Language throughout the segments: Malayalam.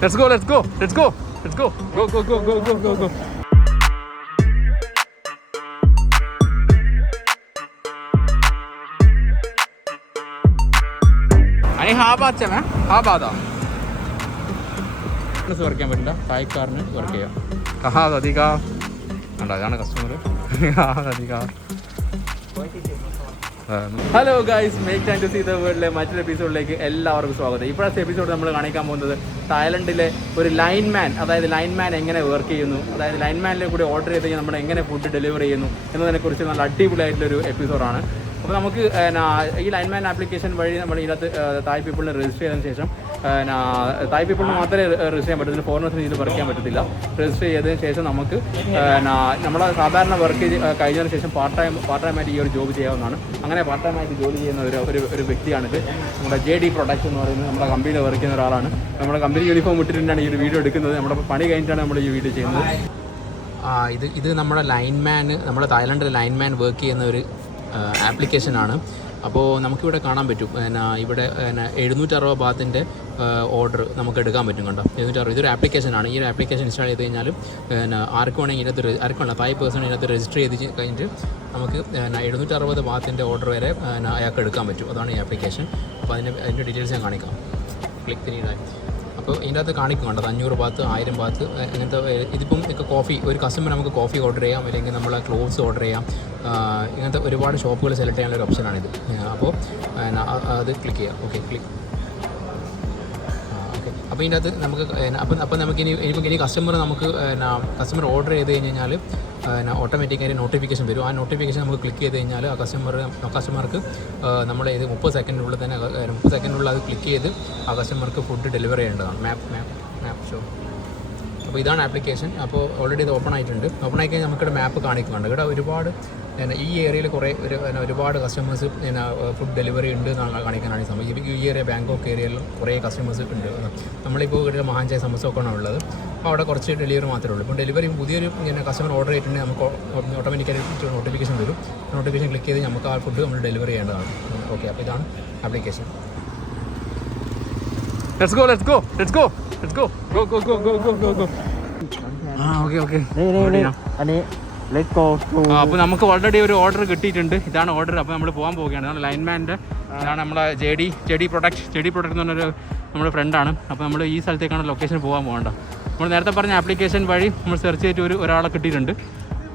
Let's go, let's go, let's go, let's go. Go, go, go, go, go, go, go. आणि हा ബാച്ചാ മേ ആ ബാധാ വർക്ക് ചെയ്യാൻ പറ്റില്ല തായ്ക്കാറിന് വർക്ക് ചെയ്യാം കഹാ അധിക കണ്ടോ അതാണ് കസ്റ്റമർ അധിക hello guys make time to see the വേൾഡിലെ മറ്റൊരു എപ്പിസോഡിലേക്ക് എല്ലാവർക്കും സ്വാഗതം. ഇപ്പോഴത്തെ എപ്പിസോഡ് നമ്മൾ കാണിക്കാൻ പോകുന്നത് തായ്ലൻഡിലെ ഒരു ലൈൻമാൻ അതായത് ലൈൻമാൻ എങ്ങനെ വർക്ക് ചെയ്യുന്നു അതായത് ലൈൻമാനിലെ കൂടി ഓർഡർ ചെയ്ത് നമ്മൾ എങ്ങനെ ഫുഡ് ഡെലിവറി ചെയ്യുന്നു എന്നതിനെക്കുറിച്ച് നല്ല അടിപൊളിയായിട്ടുള്ളൊരു എപ്പിസോഡാണ് അപ്പോൾ നമുക്ക് ഈ ലൈൻമാൻ ആപ്ലിക്കേഷൻ വഴി നമ്മൾ ഇതിനകത്ത് തായ് പീപ്പിളിനെ രജിസ്റ്റർ ചെയ്തതിന് ശേഷം തായ് പീപ്പിളിന് മാത്രമേ രജിസ്റ്റർ ചെയ്യാൻ പറ്റത്തില്ല ഫോറിനേഴ്സിന് ഇതിൽ വർക്ക് ചെയ്യാൻ പറ്റത്തില്ല. രജിസ്റ്റർ ചെയ്തതിന് ശേഷം നമുക്ക് നമ്മളെ സാധാരണ വർക്ക് കഴിഞ്ഞതിന് ശേഷം പാർട്ട് ടൈം പാർട്ട് ടൈം ആയിട്ട് ഈ ഒരു ജോബ് ചെയ്യാവുന്നതാണ്. അങ്ങനെ പാർട്ട് ടൈം ആയിട്ട് ജോലി ചെയ്യുന്ന ഒരു ഒരു ഒരു വ്യക്തിയാണിത്. നമ്മുടെ ജെ ഡി പ്രൊഡക്റ്റ് എന്ന് പറയുന്നത് നമ്മുടെ കമ്പനിയിൽ വർക്ക് ചെയ്യുന്ന ഒരാളാണ്. നമ്മുടെ കമ്പനി യൂണിഫോം ഇട്ടിട്ടാണ് ഈ ഒരു വീഡിയോ എടുക്കുന്നത്. നമ്മുടെ പണി കഴിഞ്ഞിട്ടാണ് നമ്മൾ ഈ വീഡിയോ ചെയ്യുന്നത്. ആ ഇത് ഇത് നമ്മുടെ ലൈൻമാൻ നമ്മുടെ തായ്ലൻഡിലെ ലൈൻമാൻ വർക്ക് ചെയ്യുന്ന ഒരു ആപ്ലിക്കേഷനാണ് അപ്പോൾ നമുക്കിവിടെ കാണാൻ പറ്റും. എന്നാ ഇവിടെ എന്നാ എഴുന്നൂറ്ററുപത് ഭാഗത്തിന്റെ ഓർഡർ നമുക്ക് എടുക്കാൻ പറ്റും കണ്ടോ? എഴുന്നൂറ്ററുപത്. ഇതൊരു ആപ്ലിക്കേഷനാണ് ഈ ഒരു ആപ്ലിക്കേഷൻ ഇൻസ്റ്റാൾ ചെയ്ത് കഴിഞ്ഞാലും പിന്നെ ആർക്ക് വേണമെങ്കിൽ ഇതിനകത്ത് ആർക്കും വേണം ഫൈവ് പേഴ്സൺ ഇതിനകത്ത് രജിസ്റ്റർ ചെയ്ത് കഴിഞ്ഞിട്ട് നമുക്ക് എഴുന്നൂറ്ററുപത് ഭാഗത്തിന്റെ ഓർഡർ വരെ അയാൾക്ക് എടുക്കാൻ പറ്റും. അതാണ് ഈ ആപ്ലിക്കേഷൻ അപ്പോൾ അതിന്റെ അതിന്റെ ഡീറ്റെയിൽസ് ഞാൻ കാണിക്കാം. ക്ലിക്ക് തിരിയിടാൻ അപ്പോൾ ഇതിന്റെ അകത്ത് കാണിക്കും കണ്ടത് അഞ്ഞൂറ് ഭാഗത്ത് ആയിരം ഭാഗത്ത് ഇങ്ങനത്തെ ഇതിപ്പം ഒക്കെ കോഫി ഒരു കസ്റ്റമർ നമുക്ക് കോഫി ഓർഡർ ചെയ്യാം അല്ലെങ്കിൽ നമ്മൾ ക്ലോത്ത്സ് ഓർഡർ ചെയ്യാം. ഇങ്ങനത്തെ ഒരുപാട് ഷോപ്പുകൾ സെലക്ട് ചെയ്യാനുള്ള ഒരു ഓപ്ഷനാണിത് അപ്പോൾ അത് ക്ലിക്ക് ചെയ്യാം. ഓക്കെ ക്ലിക്ക് അപ്പോൾ ഇതിന്റെ അകത്ത് നമുക്ക് അപ്പം അപ്പം നമുക്ക് ഇനി ഇനിയിപ്പോൾ ഇനി കസ്റ്റമർ നമുക്ക് കസ്റ്റമർ ഓർഡർ ചെയ്ത് കഴിഞ്ഞ് കഴിഞ്ഞാൽ ഓട്ടോമാറ്റിക്കായി നോട്ടിഫിക്കേഷൻ വരും. ആ നോട്ടിഫിക്കേഷൻ നമുക്ക് ക്ലിക്ക് ചെയ്ത് കഴിഞ്ഞാൽ ആ കസ്റ്റമർ കസ്റ്റമർക്ക് നമ്മൾ ഇത് മുപ്പത് സെക്കൻഡിനുള്ളിൽ തന്നെ മുപ്പത് സെക്കൻഡിനുള്ളിൽ അത് ക്ലിക്ക് ചെയ്ത് ആ കസ്റ്റമർക്ക് ഫുഡ് ഡെലിവറി ചെയ്യേണ്ടതാണ്. മാപ്പ് മാപ്പ് മാപ്പ് ഷോ അപ്പോൾ ഇതാണ് ആപ്ലിക്കേഷൻ അപ്പോൾ ഓൾറെഡി ഇത് ഓപ്പൺ ആയിട്ടുണ്ട്. ഓപ്പൺ ആയി കഴിഞ്ഞാൽ നമുക്കിവിടെ മാപ്പ് കാണിക്കുന്നുണ്ട്. ഇവിടെ ഒരുപാട് പിന്നെ ഈ ഏരിയയിൽ കുറേ ഒരു പിന്നെ ഒരുപാട് കസ്റ്റമേഴ്സ് പിന്നെ ഫുഡ് ഡെലിവറി ഉണ്ട് എന്നാണ് കാണിക്കാനാണ് ഈ സമയം ഈ ഈ ഏരിയ ബാങ്കോക്ക് ഏരിയയിലും കുറേ കസ്റ്റമേഴ്സ് ഉണ്ട് നമ്മളിപ്പോൾ ഇവിടെ മഹാഞ്ചായ സമസ്തൊക്കെയാണ് ഉള്ളത് അപ്പോൾ അവിടെ കുറച്ച് ഡെലിവറി മാത്രമേ ഉള്ളൂ ഇപ്പോൾ ഡെലിവറി പുതിയൊരു ഇങ്ങനെ കസ്റ്റമർ ഓർഡർ ചെയ്തിട്ടുണ്ടെങ്കിൽ നമുക്ക് ഓട്ടോമാറ്റിക്കായി നോട്ടിഫിക്കേഷൻ വരും നോട്ടിഫിക്കേഷൻ ക്ലിക്ക് ചെയ്ത് നമുക്ക് ആ ഫുഡ് നമ്മൾ ഡെലിവറി ചെയ്യേണ്ടതാണ് ഓക്കെ അപ്പോൾ ഇതാണ് application Let's go, let's go, let's go, let's go, go, go, go, go, go, go, go. ആ ഓക്കെ ഓക്കെนี่นี่นี่อันนี้ let go to ആ അപ്പോൾ നമുക്ക് ഓൾറെഡി ഒരു ഓർഡർ കിട്ടിയിട്ടുണ്ട്. ഇതാണ് ഓർഡർ അപ്പോൾ നമ്മൾ പോകാൻ പോവുകയാണ്. ഇതാണ് ലൈൻമാന്റെ ഇതാണ് നമ്മളെ J D J D product J D product എന്ന് പറഞ്ഞൊരു നമ്മുടെ ഫ്രണ്ടാണ് അപ്പോൾ നമ്മൾ ഈ സ്ഥലത്തേക്കാണ് ലൊക്കേഷൻ പോകാൻ പോകേണ്ട നമ്മൾ നേരത്തെ പറഞ്ഞ ആപ്ലിക്കേഷൻ വഴി നമ്മൾ സെർച്ച് ചെയ്തിട്ട് ഒരു ഒരാളെ കിട്ടിയിട്ടുണ്ട്.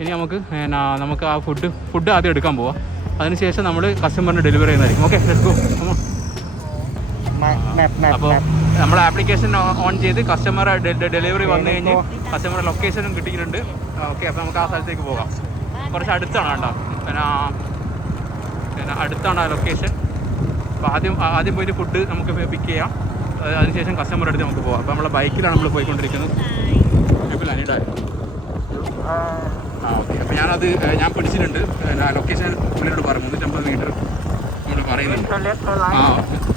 ഇനി നമുക്ക് നമുക്ക് ആ ഫുഡ് ഫുഡ് ആദ്യം എടുക്കാൻ പോവാം. അതിനുശേഷം നമ്മൾ കസ്റ്റമറിന് ഡെലിവറി ചെയ്യുന്നതായിരിക്കും. ഓക്കെ അപ്പോൾ നമ്മൾ ആപ്ലിക്കേഷൻ ഓൺ ചെയ്ത് കസ്റ്റമർ ഡെലിവറി വന്നു കഴിഞ്ഞ് കസ്റ്റമർ ലൊക്കേഷനും കിട്ടിയിട്ടുണ്ട്. ഓക്കെ അപ്പോൾ നമുക്ക് ആ സ്ഥലത്തേക്ക് പോകാം. കുറച്ച് അടുത്താണ് കേട്ടോ. പിന്നെ പിന്നെ അടുത്താണ് ആ ലൊക്കേഷൻ അപ്പോൾ ആദ്യം ആദ്യം പോയിട്ട് ഫുഡ് നമുക്ക് പിക്ക് ചെയ്യാം. അതിനുശേഷം കസ്റ്റമർ അടുത്ത് നമുക്ക് പോകാം. അപ്പോൾ നമ്മളെ ബൈക്കിലാണ് നമ്മൾ പോയിക്കൊണ്ടിരിക്കുന്നത്. ഇപ്പോൾ അനിടായി ആ ഓക്കെ അപ്പോൾ ഞാനത് ഞാൻ പിടിച്ചിട്ടുണ്ട്. പിന്നെ ലൊക്കേഷൻ പുള്ളിയോട് പറയും മുന്നൂറ്റമ്പത് മീറ്റർ നമ്മൾ പറയുന്നുണ്ട്. ആ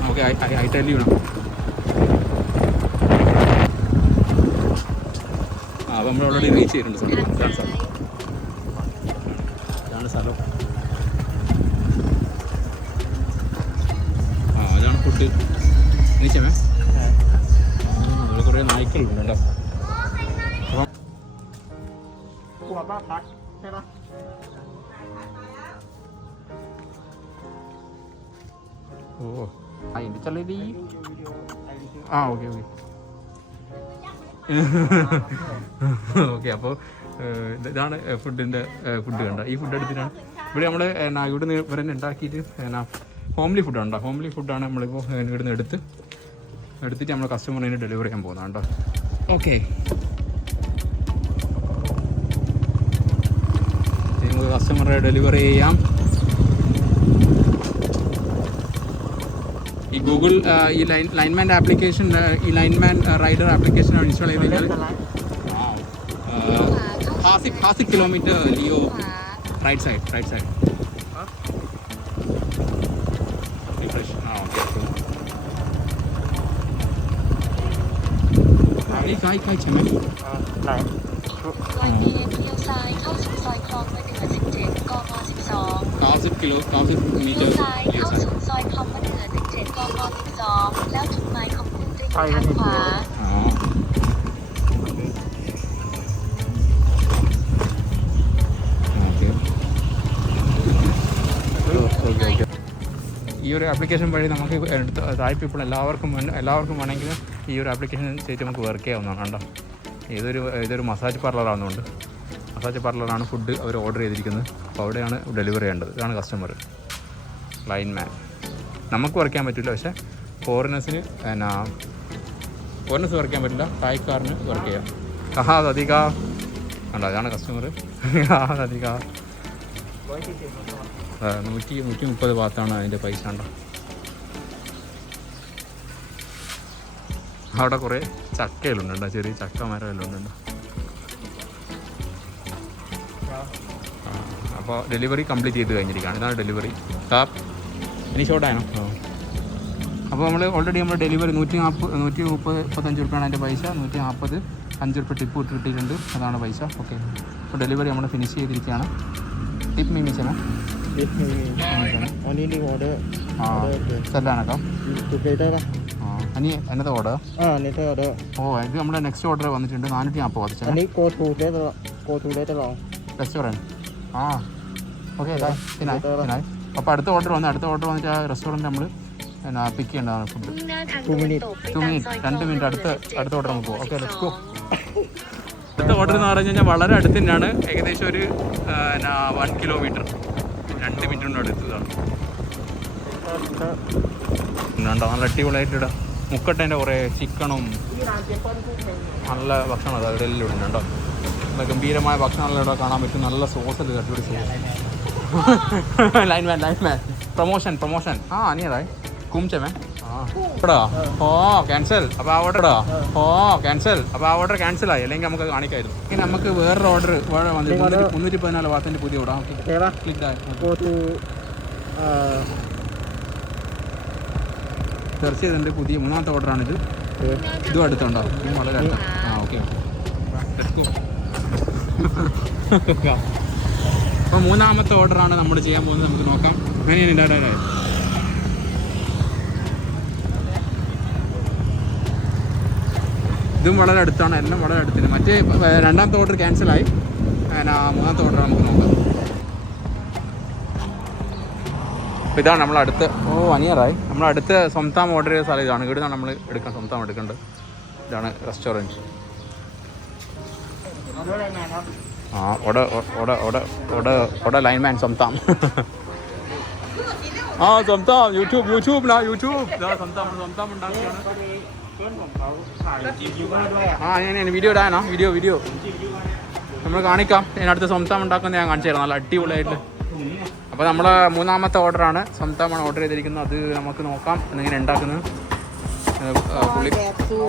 ഓക്കെ ഐ ടെൽ യു ആ അപ്പോൾ നമ്മൾ ഓൾറെഡി റീച്ച് ചെയ്തിട്ടുണ്ട് സാർ. ഇതാണ് സാർ. ഇതാണ് സ്ഥലം. ആ അതാണ് ഫുഡ് എണീച്ചേ മാം? നമ്മൾ കുറേ നായ്ക്കളുണ്ട് കേട്ടോ. ഓ. അതിന്റെ ചില ആ ഓക്കെ ഓക്കെ. ഓക്കെ അപ്പോൾ ഇതാണ് ഫുഡിന്റെ ഫുഡ് കണ്ട. ഈ ഫുഡ് എടുത്തിട്ടാണ്. ഇവിടെ നമ്മൾ എന്നാ ഇവിടുന്ന് ഇവരെ ഉണ്ടാക്കിയിട്ട് എന്നാ ഹോംലി ഫുഡാണ് കേട്ടോ ഹോംലി ഫുഡാണ് നമ്മളിപ്പോൾ നിന്ന് എടുത്ത് എടുത്തിട്ട് നമ്മൾ കസ്റ്റമറിന് ഡെലിവറി ചെയ്യാൻ പോകുന്നതാണ് കേട്ടോ ഓക്കെ. നമുക്ക് കസ്റ്റമറെ ഡെലിവറി ചെയ്യാം. ഈ ഗൂഗിൾ ഈ ലൈൻ ലൈൻമാൻ്റെ ആപ്ലിക്കേഷൻ ഈ ലൈൻമാൻ റൈഡർ ആപ്ലിക്കേഷൻ ഇൻസ്റ്റാൾ ചെയ്ത് കഴിഞ്ഞാൽ ഹാസിക് ഹാസിക് kilometre Leo right side right side refresh ആ ഓക്കെ കായ് കായ് കായ് ചെമ്മ ไหน ไลน์ BM เลี้ยวซ้ายเข้าสู่ซอยคลองมะเดือ17กม12 കാസിക് കിലോ കാസിക് เลี้ മീറ്റർ ยวซ้ายเข้าสู่ซอยคลองมะ เป็นกก12แล้วจุดหมายของคุณจะอยู่ทางขวา ഈ ഒരു ആപ്ലിക്കേഷൻ വഴി നമുക്ക് എടുത്ത് താഴെ പീപ്പിൾ എല്ലാവർക്കും എല്ലാവർക്കും വേണമെങ്കിൽ ഈ ഒരു ആപ്ലിക്കേഷൻ ചെയ്തിട്ട് നമുക്ക് വർക്ക് ചെയ്യാവുന്നതാണ് കേട്ടോ ഇതൊരു ഇതൊരു മസാജ് പാർലറാണെന്നുണ്ട് മസാജ് പാർലറാണ് ഫുഡ് അവർ ഓർഡർ ചെയ്തിരിക്കുന്നത് അപ്പോൾ അവിടെയാണ് ഡെലിവറി ചെയ്യേണ്ടത് ഇതാണ് കസ്റ്റമർ ലൈൻ മാൻ നമുക്ക് ചെയ്യാൻ പറ്റില്ല. പക്ഷേ ഫോറിനേഴ്സിന് എന്നാ ഫോറിനേഴ്സ് ചെയ്യാൻ പറ്റില്ല. തായ്ക്കാറിന് വർക്ക് ചെയ്യാം. കഹാ അധിക കണ്ടോ അതാണ് കസ്റ്റമർ അധിക നൂറ്റി നൂറ്റി മുപ്പത് ഭാഗത്താണ് അതിന്റെ പൈസ ഉണ്ടോ അവിടെ കുറേ ചക്കയിലുണ്ട് കേട്ടോ ചെറിയ ചക്ക മരമെല്ലാം ഉണ്ട് അപ്പോൾ ഡെലിവറി കംപ്ലീറ്റ് ചെയ്ത് കഴിഞ്ഞിരിക്കുകയാണ്. ഇതാണ് ഡെലിവറി ടാപ്പ്. ഇനി ഷോർട്ടാണോ അപ്പോൾ നമ്മൾ ഓൾറെഡി നമ്മൾ ഡെലിവറി നൂറ്റി നാൽപ്പത് നൂറ്റി മുപ്പത് മുപ്പത്തഞ്ച് റുപ്യാണ് അതിന്റെ പൈസ. നൂറ്റി നാൽപ്പത് അഞ്ച് റുപ്യ ടിപ്പ് ഇട്ട് കിട്ടിയിട്ടുണ്ട് അതാണ് പൈസ. ഓക്കെ. അപ്പോൾ ഡെലിവറി നമ്മൾ ഫിനിഷ് ചെയ്തിരിക്കുകയാണ്. ടിപ്പ് മീമിച്ചാണ് ആ എന്നത്തെ ഓർഡർ. ഓ ഇത് നമ്മുടെ നെക്സ്റ്റ് ഓർഡർ വന്നിട്ടുണ്ട്. നാനൂറ്റി നാൽപ്പത് റെസ്റ്റോറന്റ് ആ ഓക്കെ അപ്പോൾ അടുത്ത ഓർഡർ വന്നു അടുത്ത ഓർഡർ വന്നിട്ട് ആ റെസ്റ്റോറന്റ് നമ്മൾ എന്നാ പിക്ക് ചെയ്യേണ്ടതാണ് food two minute two minute രണ്ട് മിനിറ്റ് അടുത്ത അടുത്ത ഓർഡർ നമുക്ക് പോകാം ഓക്കെ ലെറ്റ്സ് ഗോ അടുത്ത ഓർഡർ എന്ന് പറഞ്ഞു കഴിഞ്ഞാൽ വളരെ അടുത്ത് തന്നെയാണ്. ഏകദേശം ഒരു എന്നാ വൺ കിലോമീറ്റർ രണ്ട് മിനിറ്റ് കൊണ്ട് അടുത്തതാണ്. ഉണ്ടോ നല്ല അടിപൊളിയായിട്ട് ഇടാം മുക്കട്ടേന്റെ കുറേ ചിക്കണും നല്ല ഭക്ഷണം അത് അതിലെല്ലാം ഗംഭീരമായ ഭക്ഷണം എല്ലാം ഭക്ഷണങ്ങളിലൂടെ കാണാൻ പറ്റും. നല്ല സോസല്ല അടിപൊളി sauce lineman lineman promotion promotion ആ അനിയതായി കുംച്ചമേ ആ. ഓ ക്യാൻസൽ അപ്പോൾ ആ ഓർഡർ ഇടാ ഓ ക്യാൻസൽ അപ്പോൾ ആ ഓർഡർ ക്യാൻസൽ ആയി. അല്ലെങ്കിൽ നമുക്ക് കാണിക്കായിരുന്നു. ഇനി നമുക്ക് വേറൊരു ഓർഡർ വേറെ വന്നിട്ട് മുന്നൂറ്റി പതിനാല് വാത്തിന്റെ പുതിയ ഓർഡർ ഓക്കെ. ക്ലിക്ക് സെർച്ച് ചെയ്തിട്ടുണ്ട് പുതിയ മൂന്നാമത്തെ ഓർഡറാണിത്. ഇതും അടുത്തുണ്ടോ? ഇതും വളരെ അടുത്താണ് ആ ഓക്കെ അപ്പോൾ മൂന്നാമത്തെ ഓർഡറാണ് നമ്മൾ ചെയ്യാൻ പോകുന്നത്. നമുക്ക് നോക്കാം. അങ്ങനെയാണ് ഡാഡാ ഇതും വളരെ അടുത്താണ്. എല്ലാം വളരെ അടുത്തിന് മറ്റേ രണ്ടാമത്തെ ഓർഡർ ക്യാൻസലായി മൂന്നാമത്തെ ഓർഡർ നമുക്ക് നോക്കാം. അപ്പോൾ ഇതാണ് നമ്മൾ അടുത്ത്. ഓ അനിയറായി നമ്മൾ അടുത്ത് സ്വന്തം ഓർഡർ ചെയ്ത സ്ഥലം ഇതാണ്. ഇവിടുന്നാണ് നമ്മൾ എടുക്കാൻ സ്വന്തം എടുക്കേണ്ടത്. ഇതാണ് റെസ്റ്റോറന്റ് ആ ഓടെ ഓടെ ഓടെ ഓടെ ഓടെ ലൈൻമാൻ സ്വന്തം ആ സ്വന്തം യൂട്യൂബ് യൂട്യൂബ് ലാ യൂട്യൂബ്. ആ ഞാൻ വീഡിയോ ഇടാനാ. വീഡിയോ വീഡിയോ നമ്മൾ കാണിക്കാം. ഞാൻ സ്വന്തം ഉണ്ടാക്കുന്നത് ഞാൻ കാണിച്ചു തരാം. നല്ല അടിപൊളിയായിട്ട്. അപ്പോൾ നമ്മളെ മൂന്നാമത്തെ ഓർഡറാണ് സ്വന്തമാണ് ഓർഡർ ചെയ്തിരിക്കുന്നത്. അത് നമുക്ക് നോക്കാം. എങ്ങനെ ഉണ്ടാക്കുന്നത്. പുള്ളി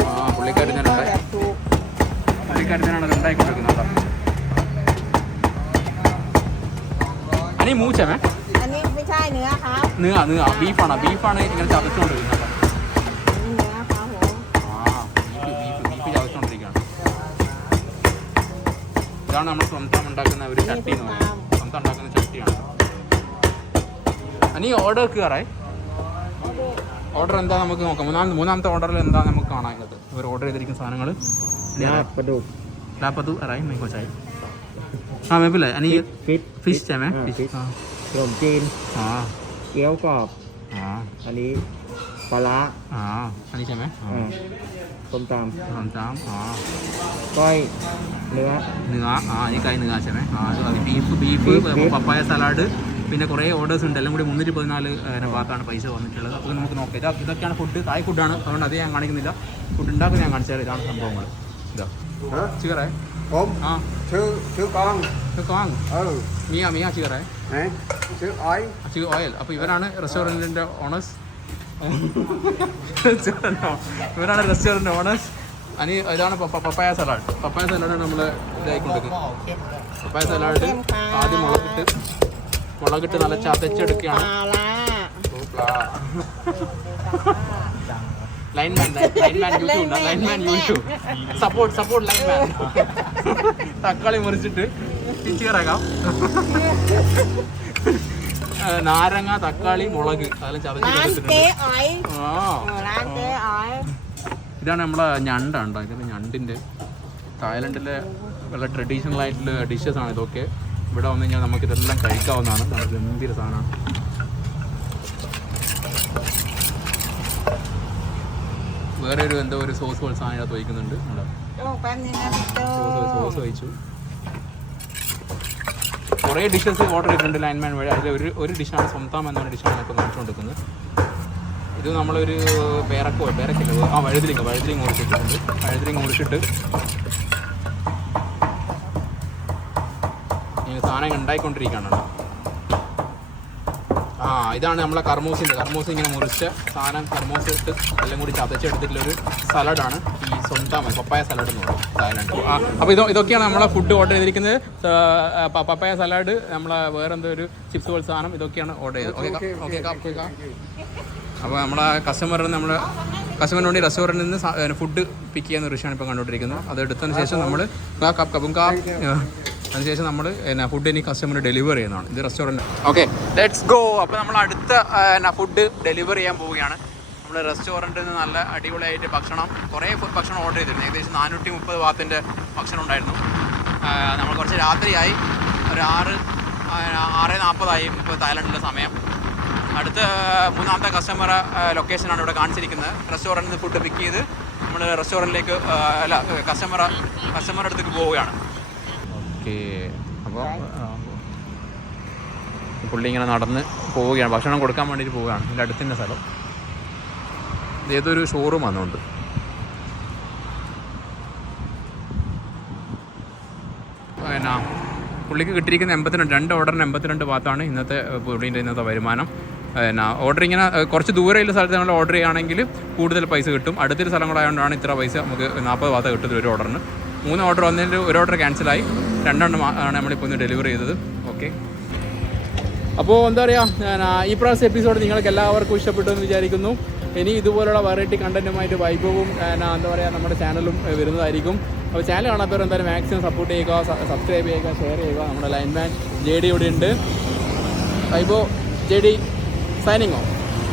ആ പുള്ളിക്കാരി തന്നെ ഉണ്ടായി. പുള്ളിക്കാരി തന്നെയാണ് അത് ഉണ്ടായിക്കൊണ്ടിരിക്കുന്നത് കേട്ടോ അനി മൂച്ചമേ อันนี้ไม่ใช่เนื้อครับ നീ നീ ബീഫാണ് ബീഫാണ് ഇങ്ങനെ ചതച്ചുകൊണ്ടിരിക്കുന്നത് കേട്ടോ. อันนี้เนื้อครับผม ആ ബീഫ് ബീഫ് ബീഫ് ചതച്ചുകൊണ്ടിരിക്കുകയാണ് ഇതാണ് നമ്മൾ സ്വന്തം ഉണ്ടാക്കുന്ന ഒരു ചട്ടി എന്ന് പറയുന്നത് സ്വന്തം ഉണ്ടാക്കുന്ന ചട്ടിയാണ് അനി ഓർഡർ കയറായി ഓർഡർ എന്താ നമുക്ക് നോക്കാം മൂന്നാമത്തെ മൂന്നാമത്തെ ഓർഡറിൽ എന്താ നമുക്ക് കാണാൻ ഇങ്ങനത്തെ ഇവർ ഓർഡർ ചെയ്തിരിക്കുന്ന സാധനങ്ങൾ Nah, peduk. ലാപ്പത്തു അറായി മേക്കോച്ചായി ആ മേപ്പില്ലേ അനി Fish. ഫിഷ് ചേമേ ആ, ഫിഷ് fish. ആ ขนมจีน ആ เกี๊ยวกรอบ ആ อันนี้ปลาร้า ആ അനി ചേമേ อ่าส้มต സംസാം ആ ำก้อยเนื้อ നുക ആ എനിക്കായി നുക ചേമേ ആ അത് beef beef Beef, beef. Papaya salad പിന്നെ കുറേ ഓർഡേഴ്സ് ഉണ്ട് എല്ലാം കൂടി മുന്നൂറ്റി പതിനാല് ഭാഗത്താണ് പൈസ വന്നിട്ടുള്ളത് അപ്പോൾ നമുക്ക് നോക്കാം ഇതാ ഇതൊക്കെയാണ് ഫുഡ് തായ് ഫുഡാണ് അതുകൊണ്ട് അത് ഞാൻ കാണിക്കുന്നില്ല ഫുഡ് ഉണ്ടാക്കുന്നത് ഞാൻ കാണിച്ചാൽ ഇതാണ് സംഭവങ്ങൾ ഇതാ ചിക്കറേ ผม ആ ชื่อชื่อกอง Kang เออ Miya Miya ചിക്കറേ ไหนชื่ออ้อย chicken oil അപ്പോൾ ഇവരാണ് റെസ്റ്റോറൻറ്റിൻ്റെ ഓണേഴ്സ് ഇവരാണ് റെസ്റ്റോറൻറ്റ് ഓണേഴ്സ് അനി ഇതാണ് പപ്പ- പപ്പായ സലാഡ് പപ്പായ സലാഡാണ് നമ്മൾ ഇതായി കൊടുക്കുന്നത് പപ്പായ സലാഡ് ആദ്യം മുളകിട്ട് മുളകിട്ട് നല്ല ചതച്ചെടുക്കുകയാണ് ปลาร้า lineman YouTube YouTube support support തക്കാളി മുറിച്ചിട്ട് ചീറക്കാം നാരങ്ങ തക്കാളി മുളക്. ഇതാണ് നമ്മളെ ഞണ്ടാണ്ടോ ഇതിൽ ഞണ്ടിന്റെ തായ്ലൻഡിലെ വളരെ ട്രഡീഷണൽ ആയിട്ടുള്ള ഡിഷസ് ആണ് ഇതൊക്കെ. ഇവിടെ വന്നു കഴിഞ്ഞാൽ നമുക്ക് ഇതെല്ലാം കഴിക്കാവുന്നതാണ്. നമ്മുടെ ഗംഭീര സാധനമാണ്. വേറെ ഒരു എന്തോ ഒരു സോസ് പോലെ സാധനം അതിനകത്ത് വയ്ക്കുന്നുണ്ട് സോസ് വഹിച്ചു കുറേ ഡിഷസ് ഓർഡർ ചെയ്തിട്ടുണ്ട് ലൈൻമാൻ വഴി അതിൽ ഒരു ഒരു ഡിഷാണ് സ്വന്തം എന്ന ഡിഷാണ് ഇപ്പോൾ കാണിച്ചുകൊണ്ടിരിക്കുന്നത് ഇത് നമ്മളൊരു പേരക്കോ പേരക്കല്ലോ ആ വഴുതിലിങ്ങ വഴുതിലിങ്ങ മുറിച്ചിട്ടുണ്ട്. വഴുതിലിങ്ങ മുറിച്ചിട്ട് സാധനം ഉണ്ടായിക്കൊണ്ടിരിക്കുകയാണല്ലോ ആ ഇതാണ് നമ്മളെ കർമൂസിന്റെ കർമൂസ് ഇങ്ങനെ മുറിച്ച സാധനം കർമൂസ് ഇട്ട് എല്ലാം കൂടി ചതച്ചെടുത്തിട്ടുള്ളൊരു സലാഡാണ്. ഈ സ്വന്തം പപ്പായ സലാഡ് എന്ന് ആ അപ്പോൾ ഇതോ ഇതൊക്കെയാണ് നമ്മളെ ഫുഡ് ഓർഡർ ചെയ്തിരിക്കുന്നത്. പപ്പായ സലാഡ് നമ്മളെ വേറെ എന്തോ ഒരു ചിപ്സ് പോലെ സാധനം ഇതൊക്കെയാണ് ഓർഡർ ചെയ്തത്. ഓക്കെ ഓക്കെ അപ്പോൾ നമ്മളെ കസ്റ്റമറിന് നമ്മൾ കസ്റ്റമറിന് വേണ്ടി റെസ്റ്റോറന്റിൽ നിന്ന് ഫുഡ് പിക്ക് ചെയ്യുന്ന ഋഷിയാണ് ഇപ്പോൾ കണ്ടുകൊണ്ടിരിക്കുന്നത്. അത് എടുത്തതിന് ശേഷം നമ്മൾ കപ്പും കാ അതിനുശേഷം നമ്മൾ എന്നാ ഫുഡ് ഇനി കസ്റ്റമറിന് ഡെലിവർ ചെയ്യുന്നതാണ്. ഇത് റെസ്റ്റോറന്റ് ഓക്കെ ലെറ്റ്സ് ഗോ അപ്പോൾ നമ്മൾ അടുത്ത എന്നാ ഫുഡ് ഡെലിവർ ചെയ്യാൻ പോവുകയാണ്. നമ്മൾ റെസ്റ്റോറന്റിൽ നിന്ന് നല്ല അടിപൊളിയായിട്ട് ഭക്ഷണം കുറേ ഭക്ഷണം ഓർഡർ ചെയ്തിരുന്നു. ഏകദേശം നാനൂറ്റി മുപ്പത് ഭാഗത്തിന്റെ ഭക്ഷണം ഉണ്ടായിരുന്നു. നമ്മൾ കുറച്ച് രാത്രിയായി. ഒരു ആറ് ആറ് നാൽപ്പതായി ഇപ്പോൾ തായ്ലൻഡിലെ സമയം. അടുത്ത മൂന്നാമത്തെ കസ്റ്റമർ ലൊക്കേഷനാണ് ഇവിടെ കാണിച്ചിരിക്കുന്നത്. റെസ്റ്റോറന്റിൽ നിന്ന് ഫുഡ് പിക്ക് ചെയ്ത് നമ്മൾ റെസ്റ്റോറന്റിലേക്ക് അല്ല കസ്റ്റമർ കസ്റ്റമറുടെ അടുത്തേക്ക് പോവുകയാണ്. ഓക്കെ. അപ്പോൾ പുള്ളി ഇങ്ങനെ നടന്ന് പോവുകയാണ്. ഭക്ഷണം കൊടുക്കാൻ വേണ്ടിയിട്ട് പോവുകയാണ്. എന്റെ അടുത്തിന്റെ സ്ഥലം. ഏതൊരു ഷോറൂം വന്നുകൊണ്ട് എന്നാ പുള്ളിക്ക് കിട്ടിയിരിക്കുന്ന എൺപത്തിരണ്ട് രണ്ട് ഓർഡറിന് എൺപത്തിരണ്ട് ഭാഗത്താണ് ഇന്നത്തെ പുള്ളീന്റെ ഇന്നത്തെ വരുമാനം. എന്നാ ഓർഡർ ഇങ്ങനെ കുറച്ച് ദൂരെയുള്ള സ്ഥലത്ത് നമ്മൾ ഓർഡർ ചെയ്യുകയാണെങ്കിൽ കൂടുതൽ പൈസ കിട്ടും. അടുത്തൊരു സ്ഥലങ്ങളായതുകൊണ്ടാണ് ഇത്ര പൈസ നമുക്ക് നാൽപ്പത് ഭാഗത്ത് കിട്ടുന്നത് ഒരു ഓർഡറിന് മൂന്ന് ഓർഡർ വന്നതിൽ ഒരു ഓർഡർ ക്യാൻസലായി രണ്ടെണ്ണം ആണ് നമ്മളിപ്പോൾ ഒന്ന് ഡെലിവറി ചെയ്തത്. ഓക്കെ അപ്പോൾ എന്താ പറയുക ഈ പ്രാവശ്യം എപ്പിസോഡ് നിങ്ങൾക്ക് എല്ലാവർക്കും ഇഷ്ടപ്പെട്ടു എന്ന് വിചാരിക്കുന്നു. ഇനി ഇതുപോലുള്ള വെറൈറ്റി കണ്ടന്റുമായിട്ട് എന്നാ എന്താ പറയുക നമ്മുടെ ചാനലും വരുന്നതായിരിക്കും. അപ്പോൾ ചാനൽ കാണാത്തവർ എന്തായാലും മാക്സിമം സപ്പോർട്ട് ചെയ്യുക സബ്സ്ക്രൈബ് ചെയ്യുക ഷെയർ ചെയ്യുക. നമ്മുടെ ലൈൻമാൻ ജെ ഡി ഇവിടെ ഉണ്ട്. Vaibhav J D signing off